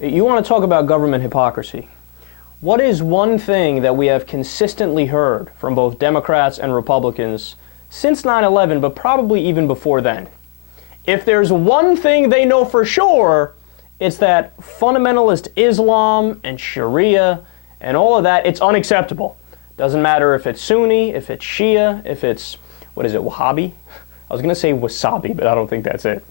You want to talk about government hypocrisy. What is one thing that we have consistently heard from both Democrats and Republicans since 9/11, but probably even before then? If there's one thing they know for sure, it's that fundamentalist Islam and Sharia and all of that, it's unacceptable. Doesn't matter if it's Sunni, if it's Shia, if it's, Wahhabi? I was going to say wasabi, but I don't think that's it.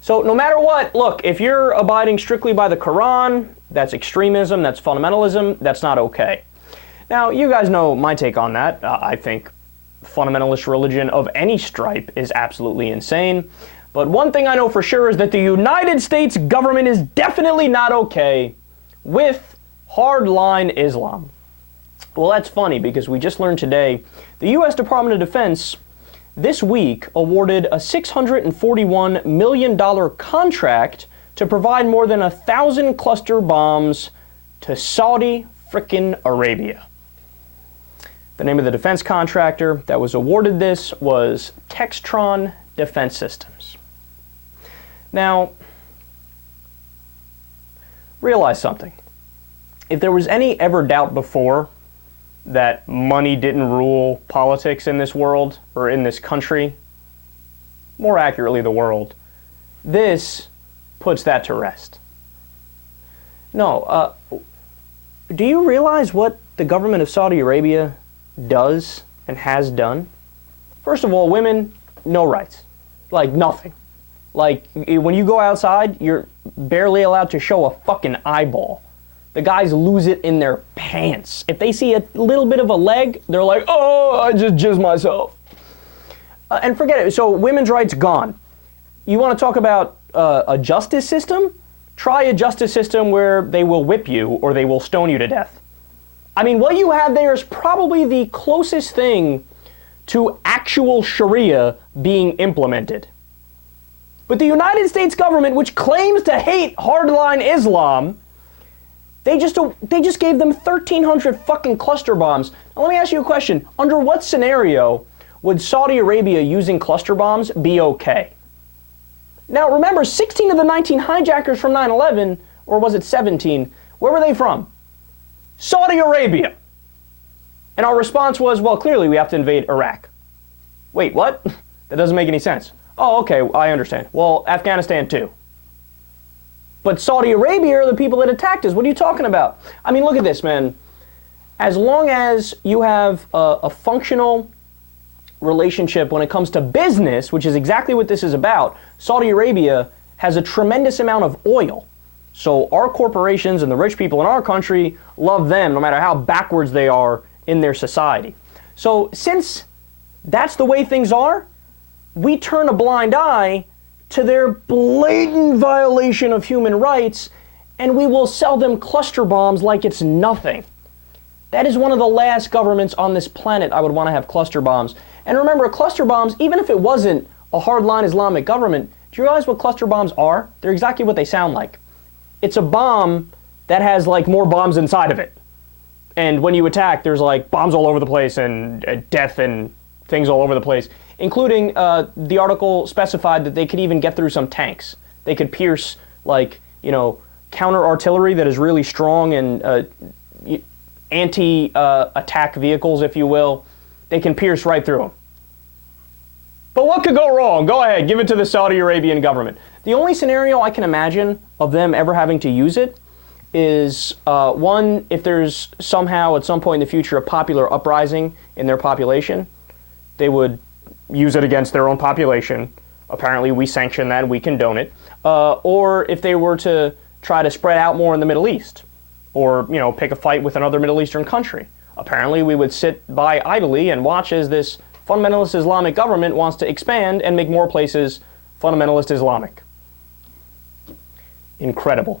So no matter what, look, if you're abiding strictly by the Quran, that's extremism, that's fundamentalism, that's not okay. Now, you guys know my take on that. I think fundamentalist religion of any stripe is absolutely insane. But one thing I know for sure is that the United States government is definitely not okay with hardline Islam. Well, that's funny because we just learned today the U.S. Department of Defense this week awarded a $641 million contract to provide more than 1,000 cluster bombs to Saudi frickin' Arabia. The name of the defense contractor that was awarded this was Textron Defense Systems. Now, realize something. If there was any ever doubt before that money didn't rule politics in this world, or in this country, more accurately the world, this puts that to rest. No, do you realize what the government of Saudi Arabia does and has done? First of all, women, no rights. Like, nothing. Like, when you go outside, you're barely allowed to show a fucking eyeball. The guys lose it in their pants. If they see a little bit of a leg, they're like, oh, I just jizzed myself. And forget it. So women's rights gone. You want to talk about a justice system? Try a justice system where they will whip you or they will stone you to death. I mean, what you have there is probably the closest thing to actual Sharia being implemented. But the United States government, which claims to hate hardline Islam, They just gave them 1,300 fucking cluster bombs. Now let me ask you a question. Under what scenario would Saudi Arabia using cluster bombs be okay? Now remember, 16 of the 19 hijackers from 9/11, or was it 17, where were they from? Saudi Arabia. And our response was, well, clearly we have to invade Iraq. Wait, what? That doesn't make any sense. Oh, okay, I understand. Well, Afghanistan too. But Saudi Arabia are the people that attacked us. What are you talking about? I mean, look at this, man. As long as you have a functional relationship when it comes to business, which is exactly what this is about, Saudi Arabia has a tremendous amount of oil. So our corporations and the rich people in our country love them, no matter how backwards they are in their society. So since that's the way things are, we turn a blind eye to their blatant violation of human rights, and we will sell them cluster bombs like it's nothing. That is one of the last governments on this planet I would want to have cluster bombs. And remember, cluster bombs, even if it wasn't a hardline Islamic government, do you realize what cluster bombs are? They're exactly what they sound like. It's a bomb that has like more bombs inside of it. And when you attack, there's like bombs all over the place and death and things all over the place. Including, the article specified that they could even get through some tanks. They could pierce, like, counter-artillery that is really strong and anti-attack vehicles, if you will. They can pierce right through them. But what could go wrong? Go ahead, give it to the Saudi Arabian government. The only scenario I can imagine of them ever having to use it is, one, if there's somehow at some point in the future a popular uprising in their population, they would use it against their own population. Apparently we sanction that, we condone it. Or if they were to try to spread out more in the Middle East, or pick a fight with another Middle Eastern country. Apparently we would sit by idly and watch as this fundamentalist Islamic government wants to expand and make more places fundamentalist Islamic. Incredible.